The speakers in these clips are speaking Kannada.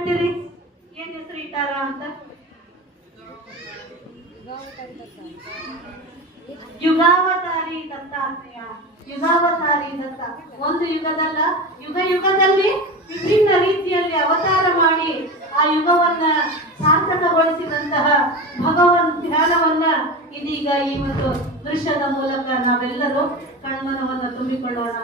ಹೇಳ್ತೀರಿ? ಏನ್ ಹೆಸರು ಇಟ್ಟಾರ ಅಂತ? ಯುಗಾವತಾರಿ ದತ್ತಾತ್ರೇಯ. ಯುಗಾವತಾರಿ ದತ್ತ ಒಂದು ಯುಗದಲ್ಲ, ಯುಗದಲ್ಲಿ ವಿಭಿನ್ನ ರೀತಿಯಲ್ಲಿ ಅವತಾರ ಮಾಡಿ ಆ ಯುಗವನ್ನ ಸಾರ್ಥಕಗೊಳಿಸಿದಂತಹ ಭಗವನ್ ಧ್ಯಾನವನ್ನ ಇದೀಗ ಈ ಒಂದು ದೃಶ್ಯದ ಮೂಲಕ ನಾವೆಲ್ಲರೂ ಕಣ್ಮನವನ್ನು ತುಂಬಿಕೊಳ್ಳೋಣ.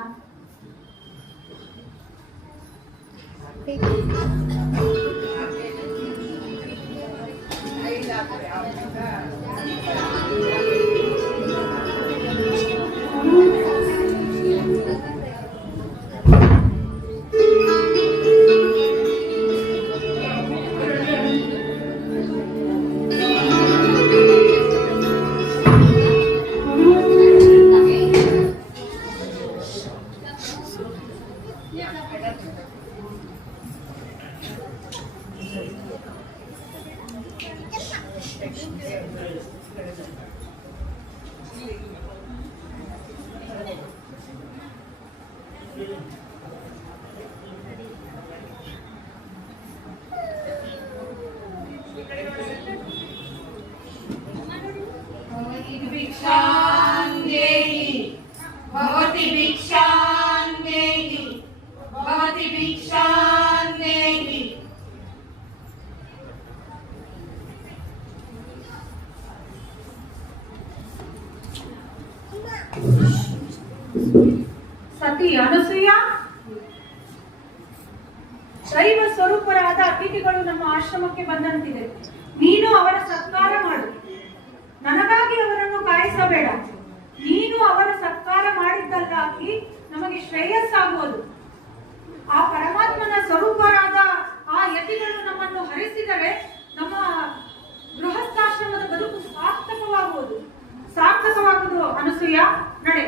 ಸತಿ ಅನಸೂಯ, ದೈವ ಸ್ವರೂಪರಾದ ಅತಿಥಿಗಳು ನಮ್ಮ ಆಶ್ರಮಕ್ಕೆ ಬಂದಂತಿದೆ. ನೀನು ಅವರ ಸತ್ಕಾರ ಮಾಡು. ನನಗಾಗಿ ಅವರನ್ನು ಕಾಯಿಸಬೇಡ. ನೀನು ಅವರ ಸತ್ಕಾರ ಮಾಡಿದ್ದಲ್ಲಾಗಿ ನಮಗೆ ಶ್ರೇಯಸ್ಸಾಗುವುದು. ಆ ಪರಮಾತ್ಮನ ಸ್ವರೂಪರಾದ ಆ ಯತಿಗಳು ನಮ್ಮನ್ನು ಹರಿಸಿದರೆ ನಮ್ಮ ಗೃಹಸ್ಥಾಶ್ರಮದ ಬದುಕು ಸಾರ್ಥಕವಾಗುವುದು. ಅನಸೂಯ, ನಡೆ.